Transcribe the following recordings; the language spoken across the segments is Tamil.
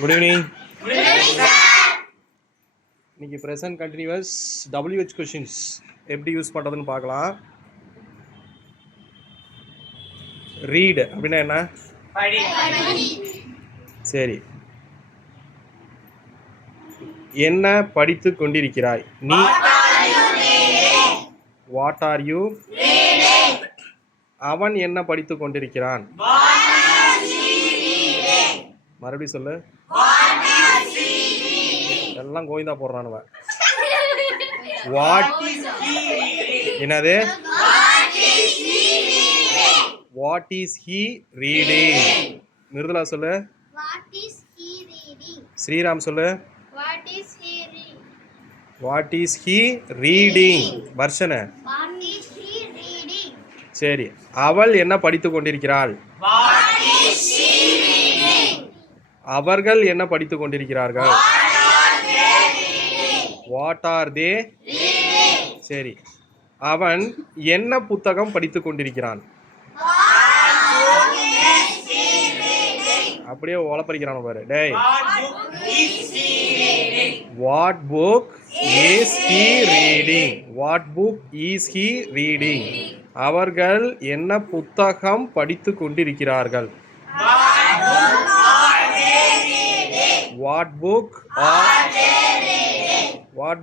Good evening. இன்னைக்கு ப்ரெசன்ட் கண்டினியூஸ் WH கொஷின்ஸ் எப்படி யூஸ் பண்ணுறதுன்னு பார்க்கலாம். ரீட் அப்படின்னா என்ன? சரி, என்ன படித்து கொண்டிருக்கிறாய் நீ? What are you? அவன் என்ன படித்து கொண்டிருக்கிறான்? மறுபடியும் சொல்லு. எல்லாம் கோவிந்தா போடுறானுவ. வாட் என்னது? What is he reading? Mridula சொல்லு. ஸ்ரீராம் சொல்லு. What is he reading? Varshana. சரி, அவள் என்ன படித்து கொண்டிருக்கிறாள்? அவர்கள் என்ன படித்து கொண்டிருக்கிறார்கள்? What are they? சரி, அவன் என்ன புத்தகம் படித்து கொண்டிருக்கிறான்? அப்படியே ஒளப்பறிக்கிறான் பாரு. டேய், what book is he reading? What book is he reading? அவர்கள் என்ன புத்தகம் படித்து கொண்டிருக்கிறார்கள்? What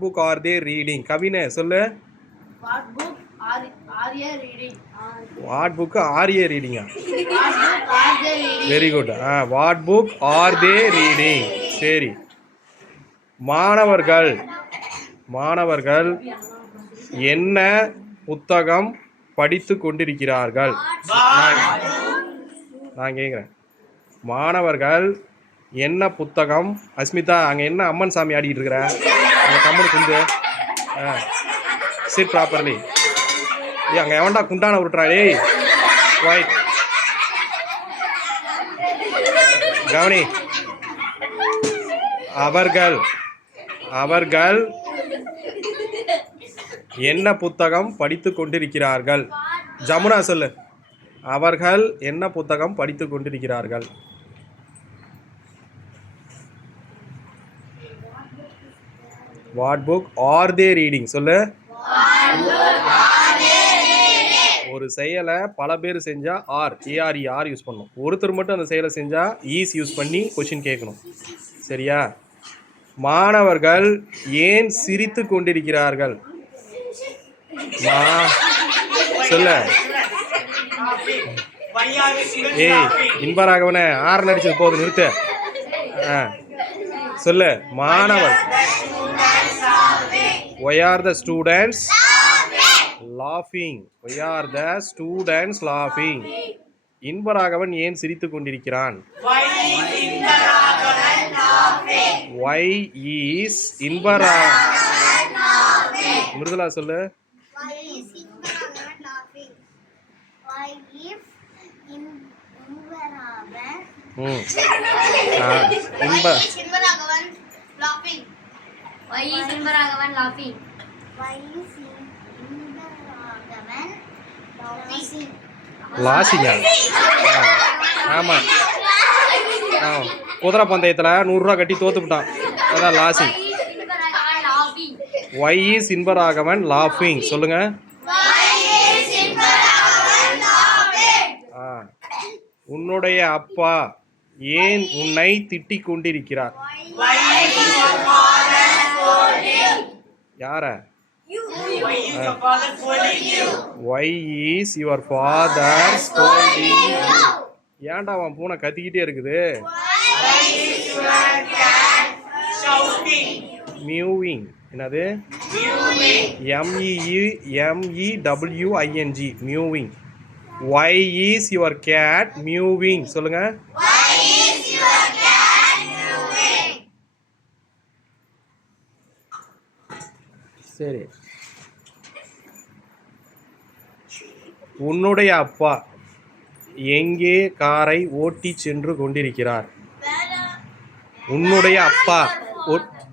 book are they reading? கவினே சொல்லு. வாட் புக் ஆர் ஏ ரீடிங்கா? Very good. What book are they reading? சரி, மாணவர்கள் என்ன புத்தகம் படித்து கொண்டிருக்கிறார்கள்? நான் கேட்குறேன், மாணவர்கள் என்ன புத்தகம்? அஸ்மிதா, அங்கே என்ன அம்மன் சாமி ஆடிக்கிட்டு இருக்கிற? அங்கே கம்மனு குண்டு. Sit properly. அங்கே எவன்டா குண்டான விட்டுறா? டேய் ஒயிட் கவனி. அவர்கள் என்ன புத்தகம் படித்து கொண்டிருக்கிறார்கள்? ஜமுனா சொல்லு. அவர்கள் என்ன புத்தகம் படித்து கொண்டிருக்கிறார்கள்? What book are they reading? சொல்லு. ஒரு செயலை பல பேர் செஞ்சா ஆர் யூஸ் பண்ணணும். ஒருத்தர் மட்டும் அந்த செயலை செஞ்சா ஈஸ் யூஸ் பண்ணி கொஸ்டின் கேட்கணும். சரியா? மாணவர்கள் ஏன் சிரித்து கொண்டிருக்கிறார்கள்? சொல்லு. ஏய் இன்பராகவனே, ஆறு நடிச்சது போது நிறுத்து. சொல்லு. மாணவர். Why are the students laughing? Why are the students laughing? இன்பராகவன் ஏன் சிரித்து கொண்டிருக்கிறான்? Why is இன்பராகவன் laughing? மிருதுலா சொல்லு. Why is இன்பராகவன் laughing? Why is இன்பராகவன் laughing? Why is Inbaragavan laughing? Why is Inbaragavan laughing? லாசிங்க. ஆமா, குதிரை பந்தயத்தில் 100 ரூபா கட்டி தோத்துக்கிட்டான். அதான் லாசி. Why is இன்பராகவன் laughing? சொல்லுங்க. உன்னுடைய அப்பா ஏன் உன்னை திட்டிக் கொண்டிருக்கிறார்? யார? Why is your father scolding you? ஏன்டா அவன் பூனை கத்திக்கிட்டே இருக்குது? மியூவிங். என்னது? MEWING. மியூவிங். Why is your cat mewing? சொல்லுங்க. சரி, உன்னுடைய அப்பா எங்கே காரை ஓட்டி சென்று கொண்டிருக்கிறார்? உன்னுடைய அப்பா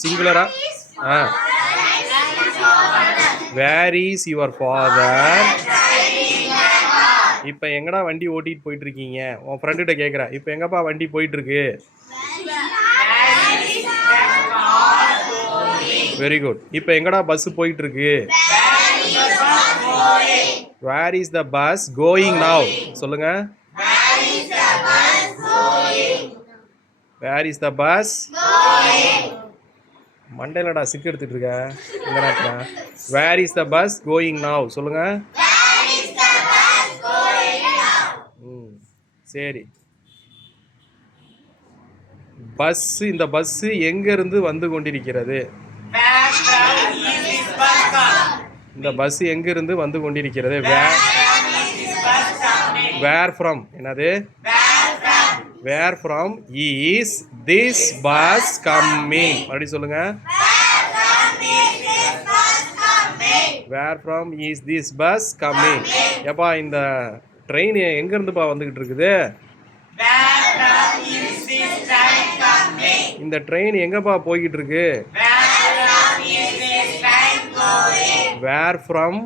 சிங்குலரா? Where is your father இப்போ எங்கடா வண்டி ஓட்டிட்டு போயிட்டு இருக்கீங்க? உன் ஃப்ரெண்டுகிட்ட கேட்குற, இப்போ எங்கப்பா வண்டி போயிட்டு இருக்கு? Very good. இப்போ எங்கடா பஸ் போயிட்டு இருக்கு? Where is the bus going now? சொல்லுங்க. Where is the bus? மண்டையிலடா சிக்கு எடுத்துட்டு இருக்க இந்த நேரத்தில். Where is the bus going now? சொல்லுங்க. சரி. பஸ், இந்த பஸ் எங்க இருந்து வந்து கொண்டிருக்கிறது? இந்த பஸ் எங்க இருந்து வந்து கொண்டிருக்கிறது? Where from? என்னது? Where from is this bus coming? அப்படி சொல்லுங்க. Where from is this bus coming? ஏப்பா இந்த ட்ரெயின் எங்க இருந்துப்பா வந்துகிட்டு இருக்குது? இந்த ட்ரெயின் எங்கப்பா போய்கிட்டு இருக்கு? வேர் ஃப்ரம்?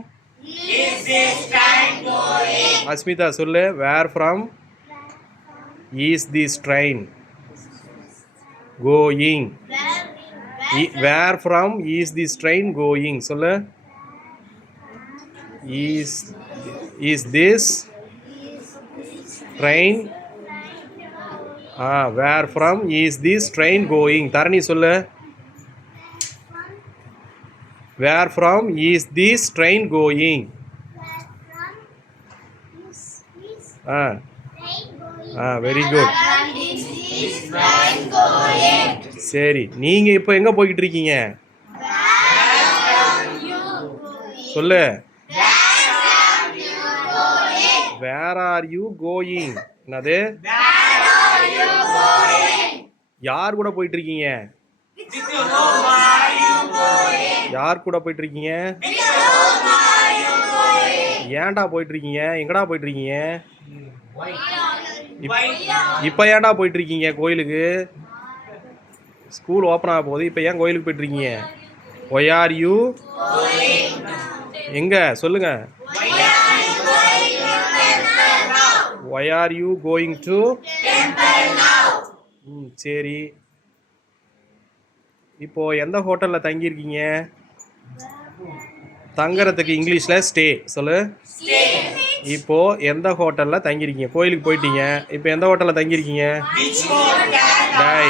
அஸ்மிதா சொல்லு. Where from is this train going? Where from is this train going? சொல்லு. Is this train? Where from is this train going? Dharani சொல்லு. Where from is this train going? Very good. சரி, நீங்க இப்போ எங்க போய்கிட்டு இருக்கீங்க? சொல்லு. Where are you going? என்னது? யார் கூட போயிட்டு இருக்கீங்க? யார் கூட போயிட்டு இருக்கீங்க? ஏன்டா போயிட்டு இருக்கீங்க? எங்கடா போயிட்டு இருக்கீங்க? இப்போ ஏன்டா போயிட்டு இருக்கீங்க கோயிலுக்கு? ஸ்கூல் ஓப்பன் ஆக போகுது. இப்போ ஏன் கோயிலுக்கு போயிட்டு இருக்கீங்க? Why are you? எங்க சொல்லுங்க. Why are you going to? சரி. இப்போ எந்த ஹோட்டலில் தங்கியிருக்கீங்க? தங்குறதுக்கு இங்கிலீஷில் ஸ்டே சொல்லு. இப்போ எந்த ஹோட்டலில் தங்கியிருக்கீங்க? கோயிலுக்கு போயிட்டீங்க, இப்போ எந்த ஹோட்டலில் தங்கியிருக்கீங்க? டை.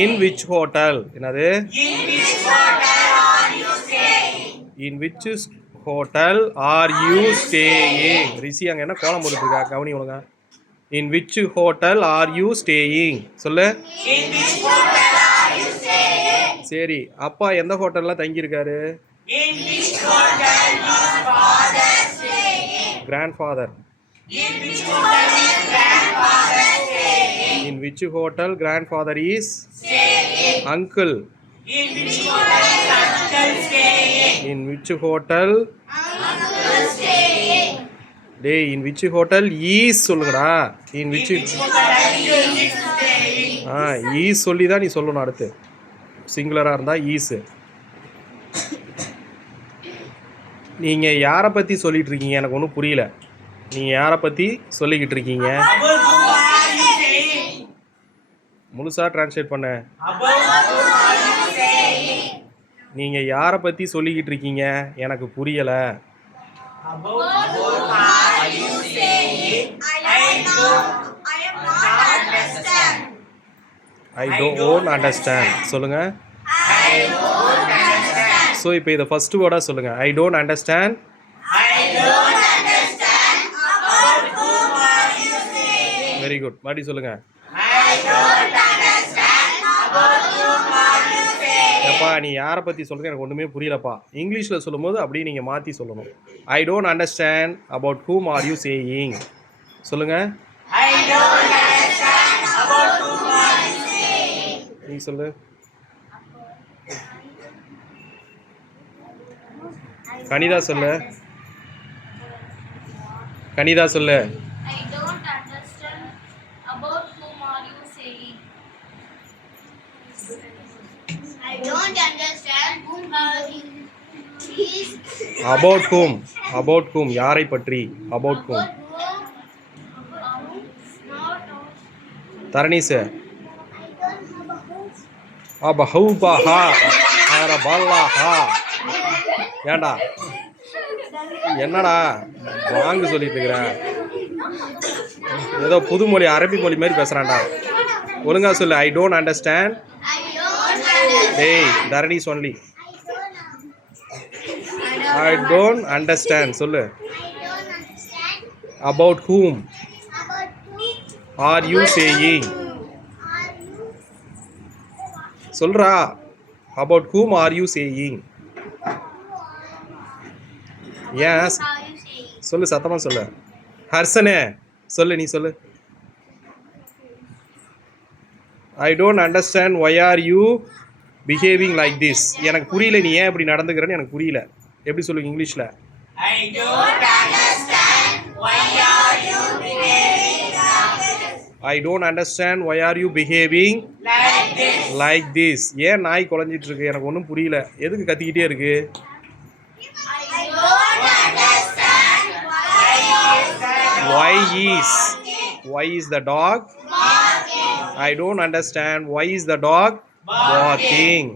In which hotel? என்னது? In which hotel are you staying? Rishi அங்கே என்ன கோலம் போட்டுருக்கா? கவனி ஒழுங்கா. In which hotel are you staying? சொல்லு. சரி, அப்பா எந்த ஹோட்டலில் தங்கியிருக்காரு? Grandfather. In which hotel grandfather is? Uncle. In which hotel? டேய், இன் விச் ஹோட்டல் ஈஸ் சொல்லுங்கடா. இன் விச் ஈஸ் சொல்லி தான் நீ சொல்லணும். அடுத்து சிங்குலராக இருந்தால் ஈஸு. நீங்கள் யாரை பற்றி சொல்லிகிட்டு இருக்கீங்க? எனக்கு ஒன்றும் புரியல. நீங்கள் யாரை பற்றி சொல்லிக்கிட்டு இருக்கீங்க? முழுசாக ட்ரான்ஸ்லேட் பண்ண. நீங்கள் யாரை பற்றி சொல்லிக்கிட்டு இருக்கீங்க? எனக்கு புரியலை. ஐ டோன்ட் அண்டர்ஸ்டாண்ட் சொல்லுங்க. ஸோ இப்போ இதை ஃபர்ஸ்ட் வேர்டாக சொல்லுங்க. ஐ டோன்ட் அண்டர்ஸ்டாண்ட். Very good. மறுபடியும் சொல்லுங்க. எப்பா நீ யாரை பற்றி சொல்லுங்க, எனக்கு ஒன்றுமே புரியலப்பா. இங்கிலீஷில் சொல்லும்போது அப்படியே நீங்கள் மாற்றி சொல்லணும். ஐ don't understand about whom are you saying? சொல்லுங்க. நீ சொல்லு. கனிதா சொல்லு. கனிதா சொல்லு. I don't understand about whom are you saying? I don't understand whom are you. About whom? About whom யாரை பற்றி அபவுட் whom தரணீஸ் அபஹூபஹா அரபல்லஹா ஏண்டா என்னடா வாங்க சொல்லிட்டு இருக்கிற ஏதோ புதுமொழி அரபி மொழி மாதிரி பேசுறான்டா ஒழுங்கா சொல்லு ஐ டோன்ட் அண்டர்ஸ்டாண்ட் டேய் Dharanish only I don't understand சொல்லு about whom are you saying சொல்றா about whom are you saying yes சொல்லு சத்தமா சொல்லு ஹர்ஷனே சொல்லு நீ சொல்லு I don't understand why are you behaving like this எனக்கு புரியல நீ ஏன் இப்படி நடந்துக்கிறன்னு எனக்கு புரியல எப்படி சொல்லுங்க இங்கிலீஷில் I don't understand why are you behaving like this? I don't understand why are you behaving Like this. Like this ஏன் நாய் குழஞ்சிட்டு இருக்கு எனக்கு ஒன்றும் புரியல எதுக்கு கத்திக்கிட்டே இருக்கு I don't understand why is the dog I don't understand why is the dog barking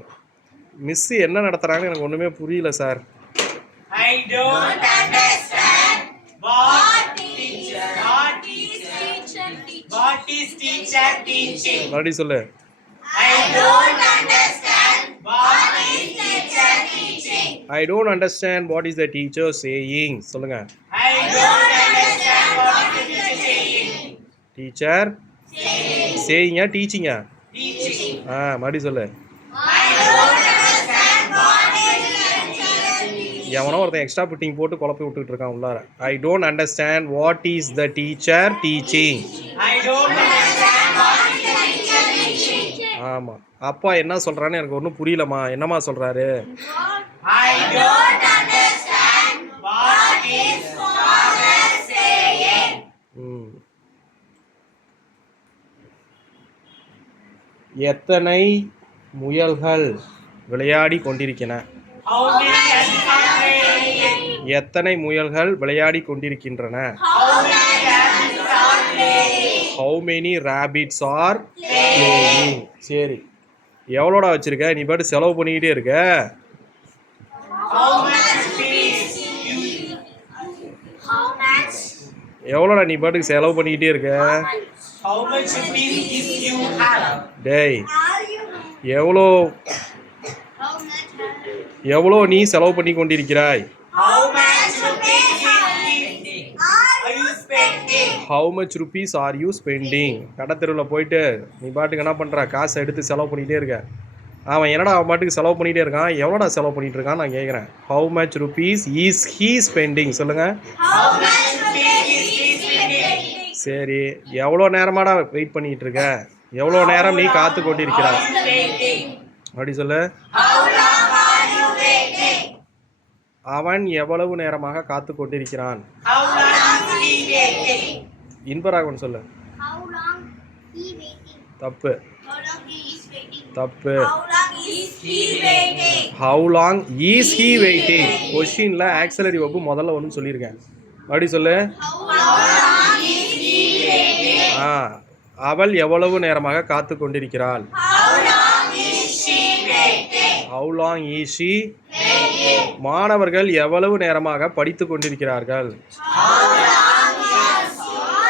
miss என்ன நடத்துறாங்கன்னு எனக்கு ஒண்ணுமே புரியல sir I don't understand what is teacher teaching. மறுபடியும் சொல்லு I don't understand what is teacher teaching. I don't understand what is the teacher saying சொல்லுங்க I don't understand what is teacher saying. Teacher saying teaching Teaching. மறுபடியும் சொல்லு I don't understand what is teacher teaching. எவனோ ஒருத்தன் எக்ஸ்ட்ரா புட்டிங் போட்டு குழப்பி விட்டுக்கிட்டு இருக்கான் உள்ளார ஐ don't understand what is the teacher teaching I don't understand what is the teacher teaching. ஆமாம் அப்பா என்ன சொல்கிறான்னு எனக்கு ஒன்றும் புரியலம்மா என்னம்மா சொல்கிறாரு I don't understand what is father saying. எத்தனை முயல்கள் விளையாடி கொண்டிருக்கின்றன How many animals are playing? எத்தனை முயல்கள் விளையாடி கொண்டிருக்கின்றன How many animals are playing? How many rabbits are playing சரி எவ்வளோடா வச்சிருக்க நீ பாட்டு செலவு பண்ணிக்கிட்டே இருக்க How much fees you? How much? எவ்வளோடா நீ பாட்டுக்கு செலவு பண்ணிக்கிட்டே இருக்க How much fees is you have? டேய் எவ்வளோ நீ செலவு பண்ணி கொண்டிருக்கிறாய் How much rupees are you spending? How much rupees are you spending கடத்தெருவில் போயிட்டு நீ பாட்டுக்கு என்ன பண்ணுற காசை எடுத்து செலவு பண்ணிகிட்டே இருக்க அவன் என்னடா அவன் பாட்டுக்கு செலவு பண்ணிகிட்டே இருக்கான் எவ்வளோடா செலவு பண்ணிகிட்டு இருக்கான் நான் கேட்குறேன் how much rupees is he spending சொல்லுங்கள் How much rupees is he spending? சரி எவ்வளோ நேரமாடா வெயிட் பண்ணிகிட்டு இருக்க எவ்வளோ நேரம் நீ காத்து கொண்டிருக்கிறாய் Waiting. அப்படி சொல்லு How long are you waiting? அவன் எவ்வளவு நேரமாக காத்து கொண்டிருக்கிறான் How long is he waiting? இன்பராகவன் சொல்லு How long he waiting? தப்பு How long he is waiting? தப்பு How long is he waiting? How long is he waiting கொஸ்டினில் ஆக்சலரி வப்பு முதல்ல ஒன்று சொல்லியிருக்கேன் அப்படி சொல்லு How long is he waiting? அவள் எவ்வளவு நேரமாக காத்து கொண்டிருக்கிறாள் How long is she waiting? How long is she மாணவர்கள் எவ்வளவு நேரமாக படித்து கொண்டிருக்கிறார்கள்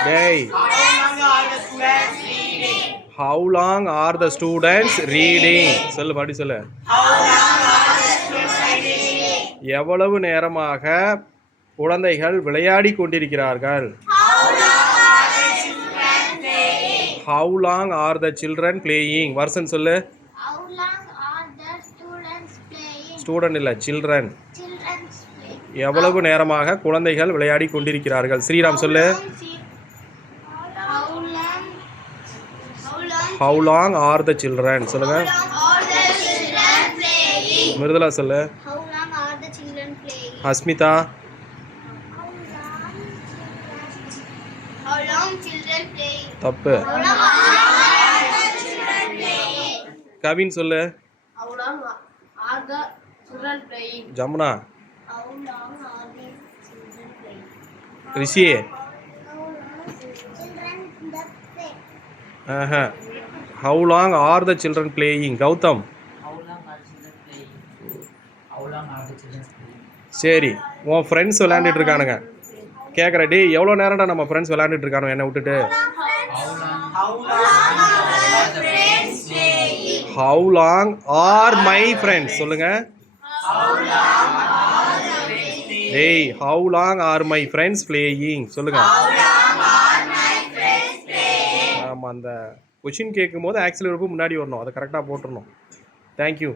டேய் How long are the students how long are the students reading? Reading சொல்லு மறுபடி சொல்லு How long are the students reading? எவ்வளவு நேரமாக குழந்தைகள் விளையாடி கொண்டிருக்கிறார்கள் How long are the children playing? How long are the children playing Varshan சொல்லு How long are the students playing? Student இல்லை சில்ட்ரன் Children's playing. எவ்வளவு நேரமாக குழந்தைகள் விளையாடி கொண்டிருக்கிறார்கள் ஸ்ரீராம் சொல்லு How long? How long are the children சொல்லுங்க Are the children playing? Mridula சொல்லு How long are the children playing? Asmita How long children playing? தப்பு How long are the children playing? Kavin சொல்லு How long are the children playing? Jamuna How long are the children Rishi how long are the children playing Gautam சரி உன் ஃப்ரெண்ட்ஸ் விளையாண்டுட்டு இருக்கானுங்க கேட்குற டே எவ்வளோ நேரம்டா நம்ம ஃப்ரெண்ட்ஸ் விளையாண்டுட்டு இருக்கானு என்னை விட்டுட்டு how long R my friends சொல்லுங்க டேய் how long R my friends playing சொல்லுங்க ஆமாம் அந்த கொஷின் கேட்கும் போது ஆக்சுவலி முன்னாடி வரணும் அதை கரெக்டாக போட்டுடணும் தேங்க்யூ